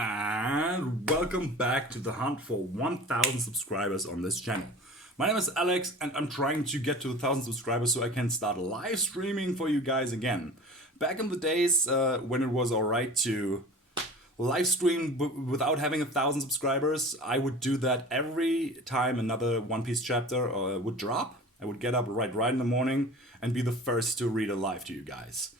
And welcome back to the hunt for 1000 subscribers on this channel. My name is Alex and I'm trying to get to 1000 subscribers so I can start live streaming for you guys again. Back in the days when it was alright to live stream without having 1000 subscribers, I would do that every time another One Piece chapter would drop. I would get up right in the morning and be the first to read it live to you guys.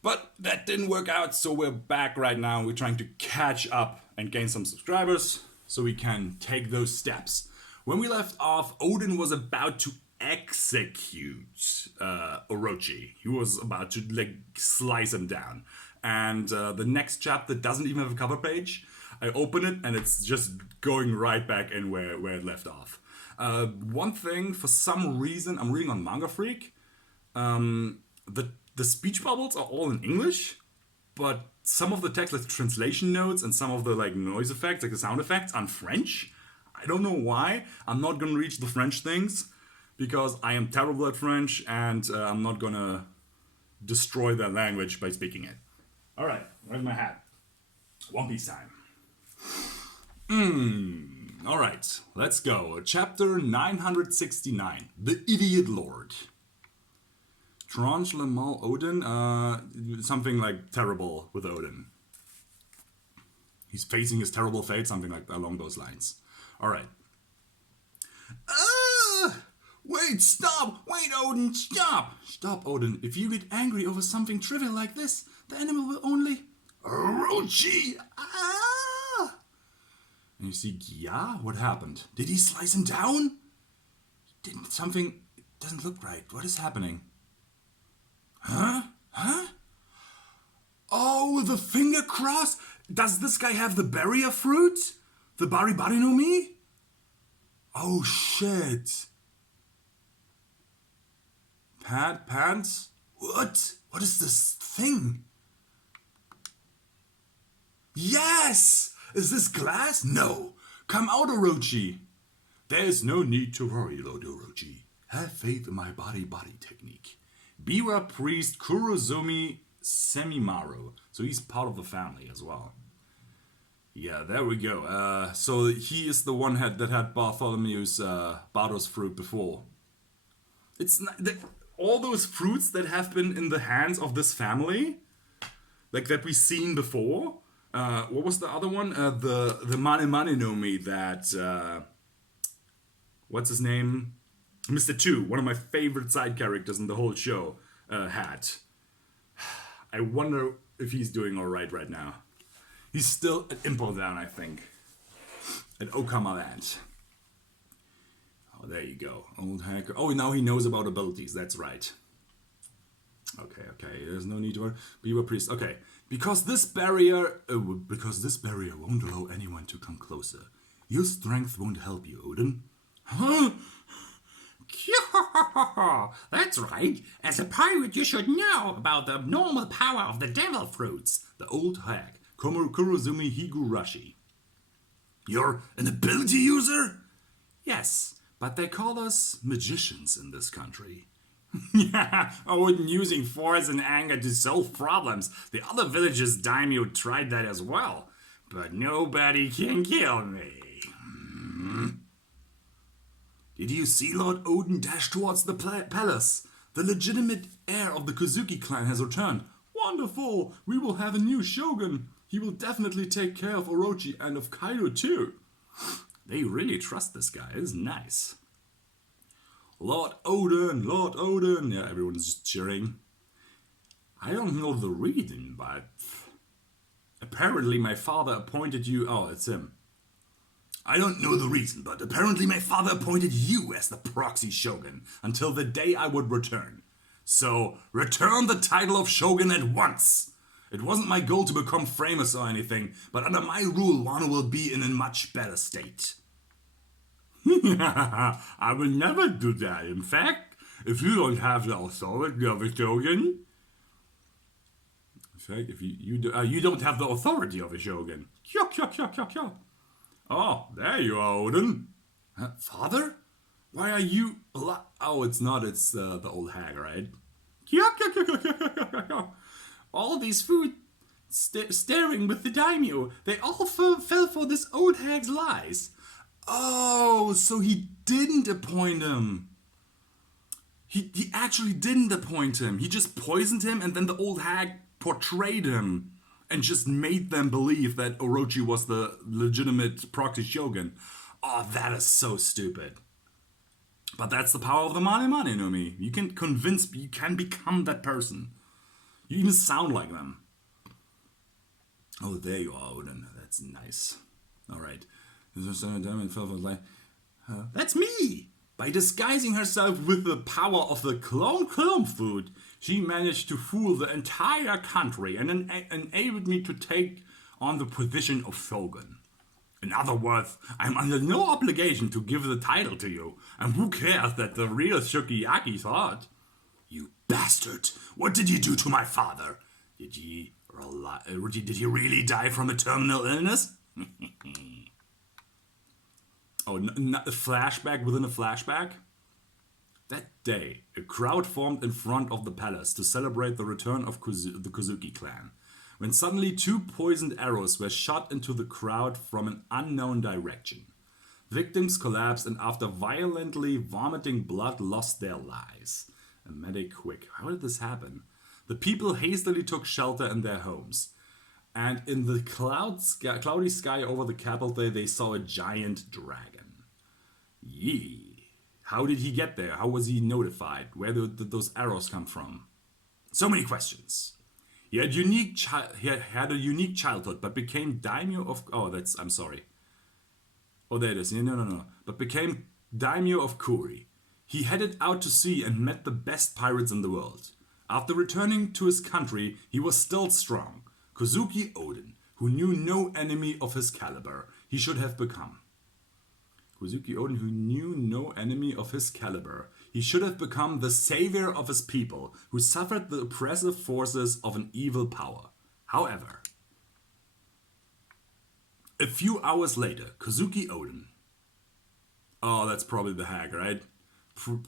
But that didn't work out, so we're back right now. We're trying to catch up and gain some subscribers so we can take those steps. When we left off, Odin was about to execute Orochi. He was about to slice him down. And the next chapter doesn't even have a cover page. I open it and it's just going right back in where it left off. One thing, for some reason, I'm reading on Manga Freak. The speech bubbles are all in English, but some of the text, like translation notes and some of the noise effects, like the sound effects, are in French. I don't know why. I'm not gonna reach the French things because I am terrible at French and I'm not gonna destroy that language by speaking it. All right, where's my hat? One Piece time. All right, let's go. Chapter 969, The Idiot Lord. Tranche le mal Odin, something like terrible with Odin. He's facing his terrible fate, something like along those lines. Alright. Wait, stop! Wait, Odin, stop! Stop, Odin. If you get angry over something trivial like this, the animal will only... Orochi! Ah! And you see, yeah, what happened? Did he slice him down? Didn't something... It doesn't look right. What is happening? Huh? Oh, the finger cross? Does this guy have the barrier fruit? The Baribari no Mi? Oh, shit. Pants? What? What is this thing? Yes! Is this glass? No. Come out, Orochi. There's no need to worry, Lord Orochi. Have faith in my body technique. Biwa priest Kurozumi Semimaru. So he's part of the family as well. Yeah, there we go. So he is the one that had Bartholomew's Bardos fruit before. It's not, all those fruits that have been in the hands of this family, like that we've seen before. What was the other one? The Mane no Mi that what's his name? Mr. 2, one of my favorite side characters in the whole show, had. I wonder if he's doing alright right now. He's still at Impel Down, I think. At Okama Land. Oh, there you go. Old hacker. Oh, now he knows about abilities, that's right. Okay, there's no need to worry. Beaver Priest, okay. Because this barrier won't allow anyone to come closer. Your strength won't help you, Odin. Huh? That's right. As a pirate, you should know about the normal power of the devil fruits. The old hag, Kurozumi Higurashi. You're an ability user? Yes, but they call us magicians in this country. Yeah, Odin using force and anger to solve problems. The other villages' daimyo tried that as well. But nobody can kill me. Did you see Lord Odin dash towards the palace? The legitimate heir of the Kozuki clan has returned. Wonderful! We will have a new shogun. He will definitely take care of Orochi and of KAIDO too. They really trust this guy. It's nice. Lord Odin. Yeah, everyone's just cheering. I don't know the reason, but apparently my father appointed you... Oh, it's him. I don't know the reason, but apparently my father appointed you as the proxy shogun until the day I would return. So, return the title of shogun at once! It wasn't my goal to become famous or anything, but under my rule, Wano will be in a much better state. I will never do that. In fact, if you don't have the authority of a shogun... In fact, if you don't have the authority of a shogun. Oh, there you are, Odin. Father? Why are you... Oh, it's not. It's the old hag, right? All these food staring with the daimyo. They all fell for this old hag's lies. Oh, so he didn't appoint him. He actually didn't appoint him. He just poisoned him, and then the old hag portrayed him and just made them believe that Orochi was the legitimate proxy shogun. Oh, that is so stupid. But that's the power of the Mane Mane no Mi. You can become that person. You even sound like them. Oh, there you are, Odin. That's nice. Alright. That's me! By disguising herself with the power of the clone food, she managed to fool the entire country and enabled me to take on the position of shogun. In other words, I'm under no obligation to give the title to you, and who cares that the real Sukiyaki thought? You bastard! What did you do to my father? Did he really die from a terminal illness? Oh, a flashback within a flashback? That day, a crowd formed in front of the palace to celebrate the return of the Kozuki clan, when suddenly 2 poisoned arrows were shot into the crowd from an unknown direction. Victims collapsed and after violently vomiting blood lost their lives. A medic quick. How did this happen? The people hastily took shelter in their homes. And in the cloudy sky over the capital they saw a giant dragon. Yee. How did he get there? How was he notified? Where did those arrows come from? So many questions. He had a unique childhood, but became daimyo of... Oh, I'm sorry. Oh, there it is. No. But became daimyo of Kuri. He headed out to sea and met the best pirates in the world. After returning to his country, he was still strong. Kozuki Odin, who knew no enemy of his caliber, he should have become. Kozuki Odin, who knew no enemy of his caliber, he should have become the savior of his people, who suffered the oppressive forces of an evil power. However, a few hours later, Kozuki Odin, oh, that's probably the hag, right?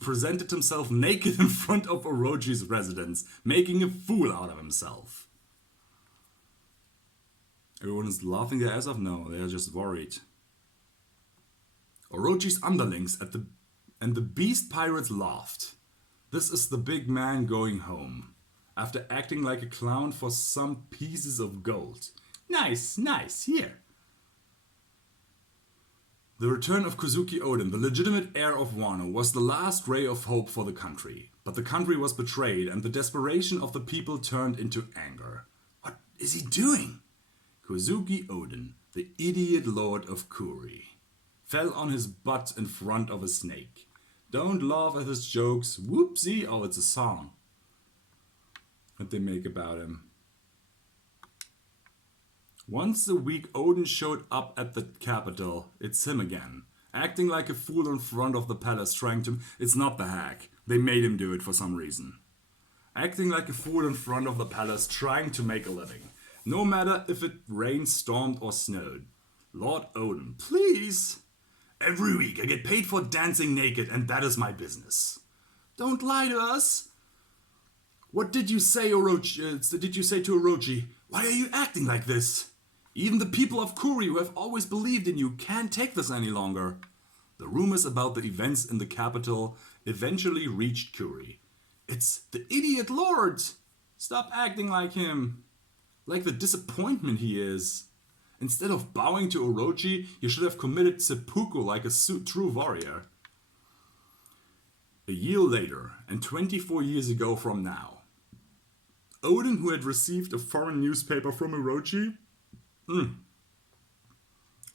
Presented himself naked in front of Orochi's residence, making a fool out of himself. Everyone is laughing their ass off? No, they are just worried. Orochi's underlings and the beast pirates laughed. This is the big man going home, after acting like a clown for some pieces of gold. Nice, here. The return of Kozuki Odin, the legitimate heir of Wano, was the last ray of hope for the country. But the country was betrayed and the desperation of the people turned into anger. What is he doing? Kozuki Odin, the idiot lord of Kuri, fell on his butt in front of a snake. Don't laugh at his jokes. Whoopsie. Oh, it's a song that they make about him. Once a week, Odin showed up at the capital. It's him again. Acting like a fool in front of the palace, trying to... It's not the hack. They made him do it for some reason. Acting like a fool in front of the palace, trying to make a living. No matter if it rained, stormed, or snowed. Lord Odin, please. Every week I get paid for dancing naked, and that is my business. Don't lie to us. What did you say, Orochi? Did you say to Orochi? Why are you acting like this? Even the people of Kuri who have always believed in you can't take this any longer. The rumors about the events in the capital eventually reached Kuri. It's the idiot lord! Stop acting like him. Like the disappointment he is. Instead of bowing to Orochi, you should have committed seppuku like a true warrior. A year later, and 24 years ago from now, Odin, who had received a foreign newspaper from Orochi,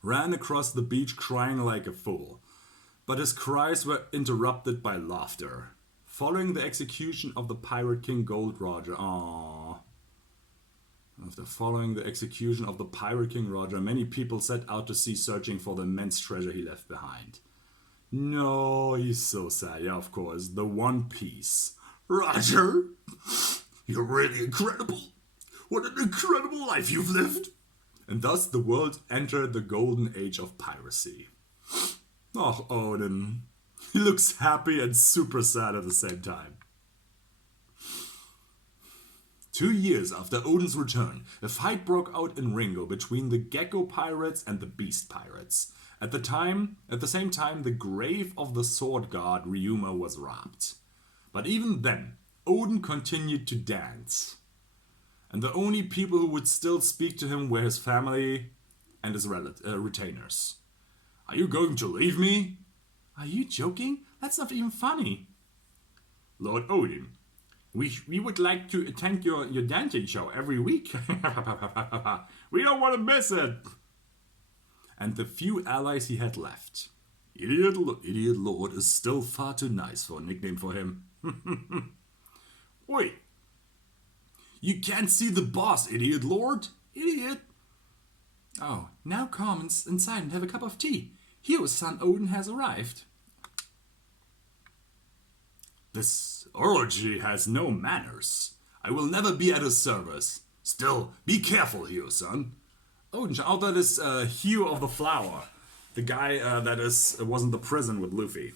ran across the beach crying like a fool. But his cries were interrupted by laughter. Following the execution of the Pirate King Gold Roger, after following the execution of the Pirate King Roger, many people set out to sea searching for the immense treasure he left behind. No, he's so sad. Yeah, of course. The One Piece. Roger, you're really incredible. What an incredible life you've lived. And thus the world entered the golden age of piracy. Oh, Odin. He looks happy and super sad at the same time. 2 years after Odin's return, a fight broke out in Ringo between the Gecko pirates and the Beast pirates. At the same time, the grave of the sword god Ryuma was robbed. But even then, Odin continued to dance. And the only people who would still speak to him were his family and his retainers. Are you going to leave me? Are you joking? That's not even funny. Lord Odin, we would like to attend your dancing show every week. We don't want to miss it. And the few allies he had left. Idiot Lord is still far too nice for a nickname for him. Wait. You can't see the boss, Idiot Lord. Idiot. Oh, now come inside and have a cup of tea. Hero's son Odin has arrived. This orgy has no manners. I will never be at his service. Still, be careful, hero son. Odin, oh, that is Hero of the Flower. The guy that was in the prison with Luffy.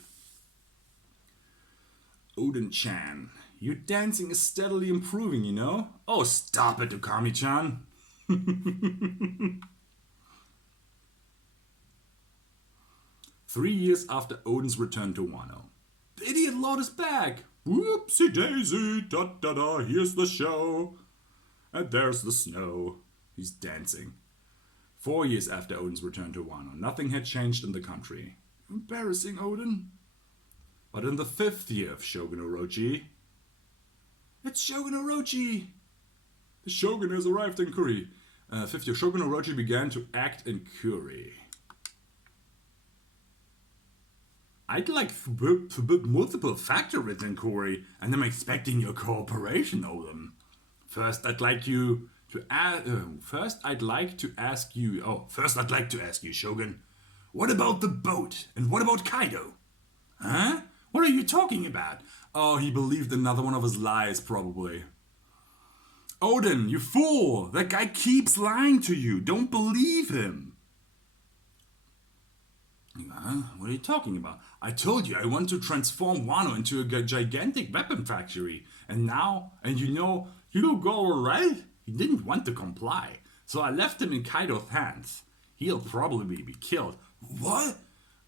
Odin-chan, your dancing is steadily improving, you know? Oh, stop it, Okami-chan. 3 years after Odin's return to Wano. The Idiot Lord is back! Whoopsie daisy, da-da-da, here's the show. And there's the snow. He's dancing. 4 years after Odin's return to Wano, nothing had changed in the country. Embarrassing, Odin. But in the 5th year of Shogun Orochi... It's Shogun Orochi! The Shogun has arrived in Kuri. 5th year, Shogun Orochi began to act in Kuri. I'd like to build multiple factories in Kuri, and I'm expecting your cooperation, Odin. First, I'd like to ask you, Shogun. What about the boat? And what about KAIDO? Huh? What are you talking about? Oh, he believed another one of his lies, probably. Odin, you fool! That guy keeps lying to you. Don't believe him. What are you talking about? I told you I want to transform Wano into a gigantic weapon factory. And you go right? He didn't want to comply. So I left him in KAIDO's hands. He'll probably be killed. What?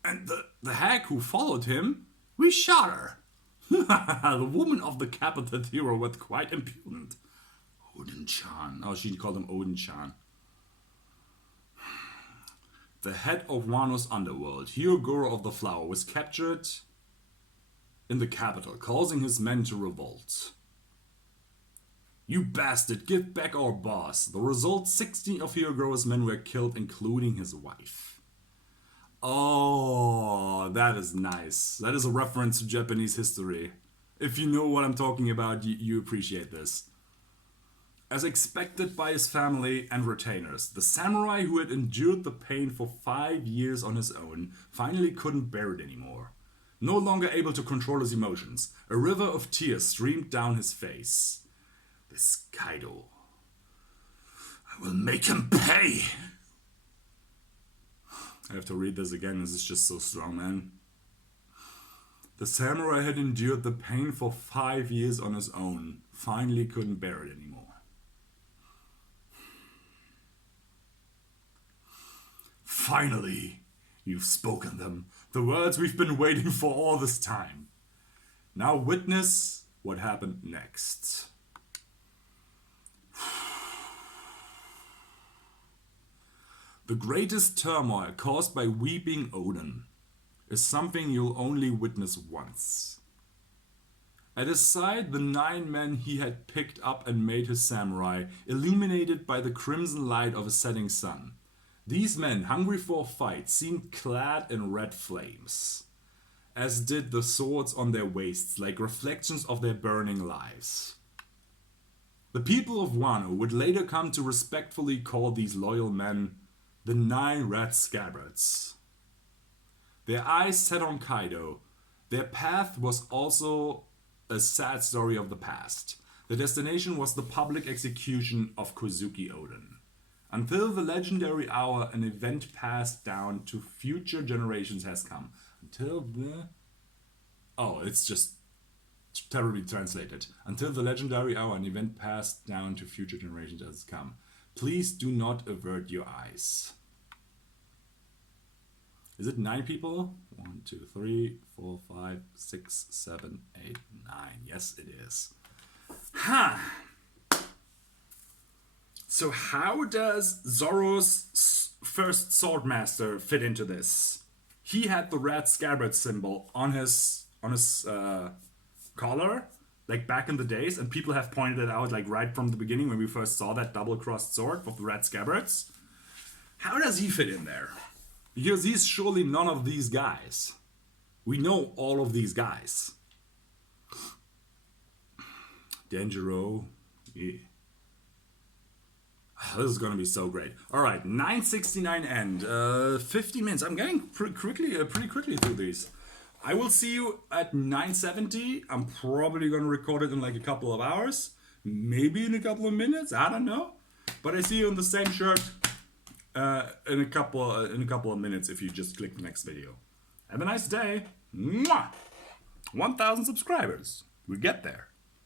And the hag who followed him? We shot her. The woman of the capital hero was quite impudent. Odin-chan. Oh, she called him Odin-chan. The head of Wano's underworld, Hyogoro of the Flower, was captured in the capital, causing his men to revolt. You bastard, give back our boss. The result, 16 of Hyogoro's men were killed, including his wife. Oh, that is nice. That is a reference to Japanese history. If you know what I'm talking about, you appreciate this. As expected by his family and retainers, the samurai who had endured the pain for 5 years on his own finally couldn't bear it anymore. No longer able to control his emotions, a river of tears streamed down his face. This KAIDO, I will make him pay! I have to read this again, this is just so strong, man. The samurai had endured the pain for 5 years on his own, finally couldn't bear it anymore. Finally, you've spoken them, the words we've been waiting for all this time. Now witness what happened next. The greatest turmoil caused by weeping Odin is something you'll only witness once. At his side, the 9 men he had picked up and made his samurai, illuminated by the crimson light of a setting sun. These men, hungry for a fight, seemed clad in red flames, as did the swords on their waists, like reflections of their burning lives. The people of Wano would later come to respectfully call these loyal men the 9 Red Scabbards. Their eyes set on KAIDO. Their path was also a sad story of the past. The destination was the public execution of Kozuki Odin. Until the legendary hour, an event passed down to future generations has come. Until the... Oh, it's just terribly translated. Until the legendary hour, an event passed down to future generations has come. Please do not avert your eyes. Is it 9 people? 1, 2, 3, 4, 5, 6, 7, 8, 9. Yes, it is. Huh. So how does Zoro's first swordmaster fit into this? He had the red scabbard symbol on his collar, like back in the days, and people have pointed it out like right from the beginning when we first saw that double-crossed sword with the red scabbards. How does he fit in there? Because he's surely none of these guys. We know all of these guys. Danjiro. Yeah. This is gonna be so great. All right, 9:69 end. 50 minutes. I'm getting pretty quickly through these. I will see you at 9:70. I'm probably gonna record it in like a couple of hours, maybe in a couple of minutes. I don't know. But I see you in the same shirt in a couple of minutes if you just click the next video. Have a nice day. Mwah! 1,000 subscribers. We get there.